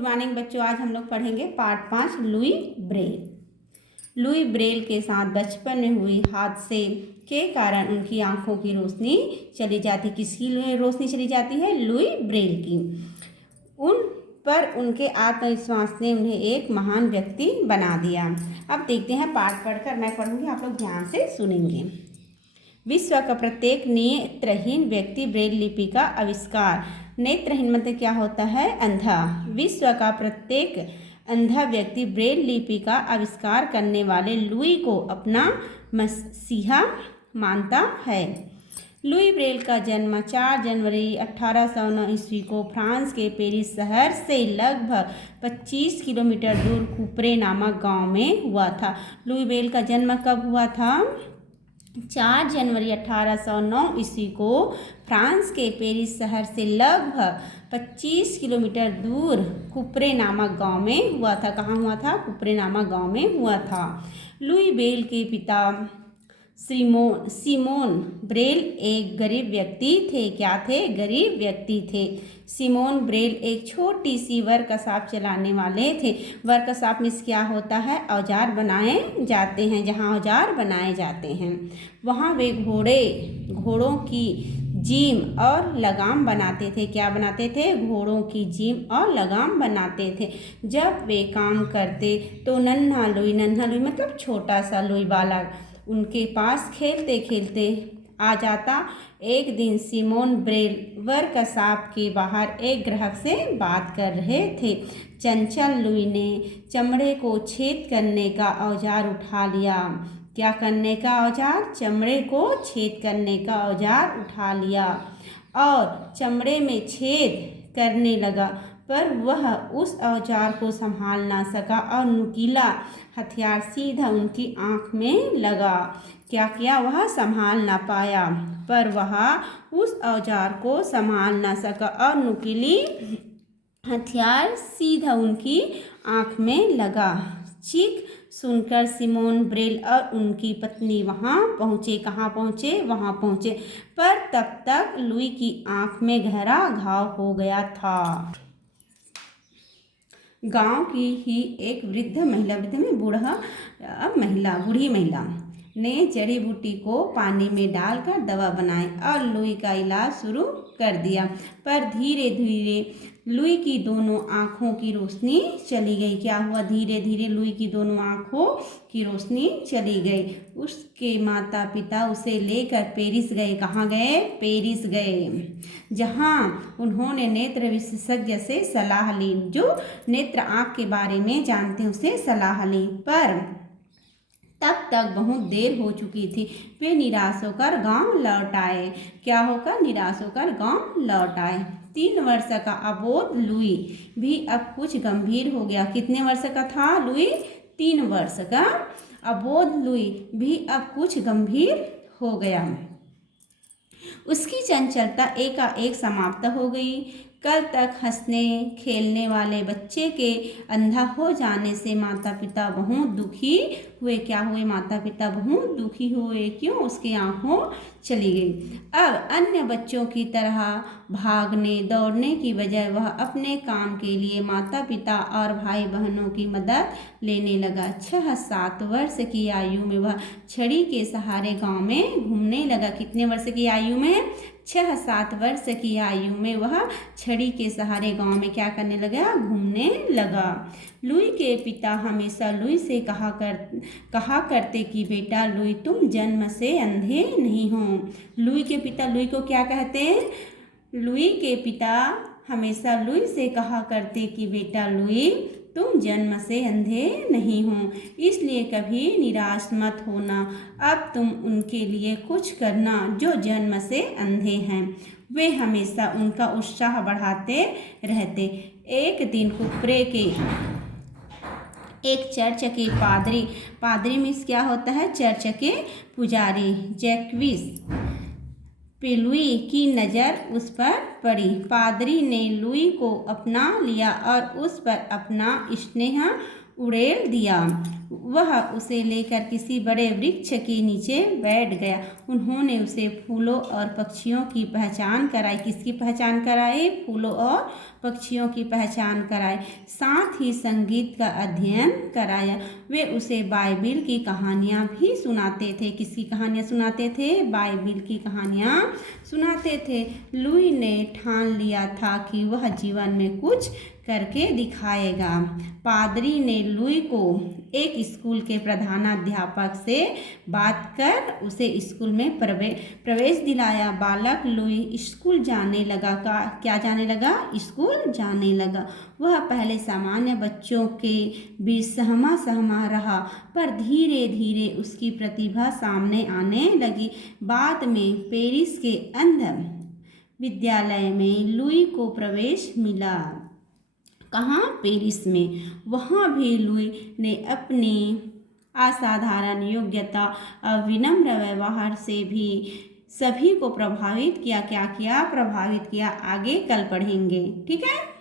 Good morning बच्चों। आज हम लोग पढ़ेंगे part 5 Louis Braille. Louis Braille के साथ बचपन में हुई हादसे के कारण उनकी आंखों की रोशनी चली जाती। किसकी रोशनी चली जाती है? लुई ब्रेल की। उन पर उनके आत्मविश्वास ने उन्हें एक महान व्यक्ति बना दिया। अब देखते हैं पाठ पढ़कर, मैं पढ़ूंगी, आप लोग ध्यान से सुनेंगे। विश्व का प्रत्येक नेत्रहीन व्यक्ति ब्रेल लिपि का आविष्कार। नेत्रहीन मतलब क्या होता है? अंधा। विश्व का प्रत्येक अंधा व्यक्ति ब्रेल लिपि का आविष्कार करने वाले लुई को अपना मसीहा मानता है। लुई ब्रेल का जन्म 4 जनवरी 1809 ईस्वी को फ्रांस के पेरिस शहर से लगभग 25 किलोमीटर दूर कुप्रे नामक गांव में हुआ था। लुई ब्रेल का जन्म कब हुआ था? 4 जनवरी 1809 ईस्वी को फ्रांस के पेरिस शहर से लगभग 25 किलोमीटर दूर कुप्रे नामक गांव में हुआ था। कहाँ हुआ था? कुप्रे नामक गांव में हुआ था। लुई ब्रेल के पिता सिमोन ब्रेल एक गरीब व्यक्ति थे। क्या थे? गरीब व्यक्ति थे। सिमोन ब्रेल एक छोटी सी वर्कशॉप चलाने वाले थे। वर्कशॉप में क्या होता है? औजार बनाए जाते हैं। जहाँ औजार बनाए जाते हैं वहाँ वे घोड़ों की जीम और लगाम बनाते थे। क्या बनाते थे? घोड़ों की जीम और लगाम बनाते थे। जब वे काम करते तो नन्हा लुई मतलब छोटा सा लुई बालक उनके पास खेलते खेलते आ जाता। एक दिन सिमोन ब्रेल वर्कशॉप के बाहर एक ग्राहक से बात कर रहे थे। चंचल लुई ने चमड़े को छेद करने का औजार उठा लिया। क्या करने का औजार? चमड़े को छेद करने का औजार उठा लिया और चमड़े में छेद करने लगा, पर वह उस औजार को संभाल ना सका और नुकीला हथियार सीधा उनकी आंख में लगा। क्या किया? वह संभाल ना पाया, पर वह उस औजार को संभाल ना सका और नुकीली हथियार सीधा उनकी आंख में लगा। चीख सुनकर सिमोन ब्रेल और उनकी पत्नी वहाँ पहुँचे। कहाँ पहुँचे? वहाँ पहुँचे, पर तब तक लुई की आंख में गहरा घाव हो गया था। गांव की ही एक वृद्ध महिला बूढ़ी महिला ने जड़ी बूटी को पानी में डालकर दवा बनाई और लुई का इलाज शुरू कर दिया। पर धीरे धीरे लुई की दोनों आँखों की रोशनी चली गई। क्या हुआ? धीरे धीरे लुई की दोनों आँखों की रोशनी चली गई। उसके माता पिता उसे लेकर पेरिस गए। कहाँ गए? पेरिस गए, जहाँ उन्होंने नेत्र विशेषज्ञ से सलाह ली। जो नेत्र आँख के बारे में जानते हैं उससे सलाह ली, पर तब तक बहुत देर हो चुकी थी। वे निराश होकर गांव लौट आए। क्या होकर? निराश होकर गांव लौट आए। 3 वर्ष का अबोध लुई भी अब कुछ गंभीर हो गया। कितने वर्ष का था लुई? 3 वर्ष का अबोध लुई भी अब कुछ गंभीर हो गया। उसकी चंचलता एकाएक समाप्त हो गई। कल तक हंसने खेलने वाले बच्चे के अंधा हो जाने से माता पिता बहुत दुखी हुए। क्या हुए? माता पिता बहुत दुखी हुए। क्यों? उसकी आंखों चली गई। अब अन्य बच्चों की तरह भागने दौड़ने की बजाय वह अपने काम के लिए माता पिता और भाई बहनों की मदद लेने लगा। 6-7 वर्ष की आयु में वह छड़ी के सहारे गांव में घूमने लगा। कितने वर्ष की आयु में? 6-7 वर्ष की आयु में वह छड़ी के सहारे गांव में क्या करने लगा? घूमने लगा। लुई के पिता हमेशा लुई से कहा करते कि बेटा लुई, तुम जन्म से अंधे नहीं हो। लुई के पिता लुई को क्या कहते हैं? लुई के पिता हमेशा लुई से कहा करते कि बेटा लुई, तुम जन्म से अंधे नहीं हो, इसलिए कभी निराश मत होना। अब तुम उनके लिए कुछ करना जो जन्म से अंधे हैं। वे हमेशा उनका उत्साह बढ़ाते रहते। एक दिन कुप्रे के एक चर्च के पादरी में क्या होता है? चर्च के पुजारी जैक्विस पे लुई की नज़र उस पर पड़ी। पादरी ने लुई को अपना लिया और उस पर अपना स्नेह उड़ेल दिया। वह उसे लेकर किसी बड़े वृक्ष के नीचे बैठ गया। उन्होंने उसे फूलों और पक्षियों की पहचान कराई। किसकी पहचान कराई? फूलों और पक्षियों की पहचान कराई। साथ ही संगीत का अध्ययन कराया। वे उसे बाइबिल की कहानियाँ भी सुनाते थे। किसकी कहानियाँ सुनाते थे? बाइबिल की कहानियाँ सुनाते थे। लुई ने ठान लिया था कि वह जीवन में कुछ करके दिखाएगा। पादरी ने लुई को एक स्कूल के प्रधानाध्यापक से बात कर उसे स्कूल में प्रवेश दिलाया। बालक लुई स्कूल जाने लगा। क्या जाने लगा? स्कूल जाने लगा। वह पहले सामान्य बच्चों के बीच सहमा रहा, पर धीरे धीरे उसकी प्रतिभा सामने आने लगी। बाद में पेरिस के अंध विद्यालय में लुई को प्रवेश मिला। कहाँ? पेरिस में। वहाँ भी लुई ने अपनी असाधारण योग्यता और विनम्र व्यवहार से भी सभी को प्रभावित किया। क्या किया? प्रभावित किया। आगे कल पढ़ेंगे। ठीक है।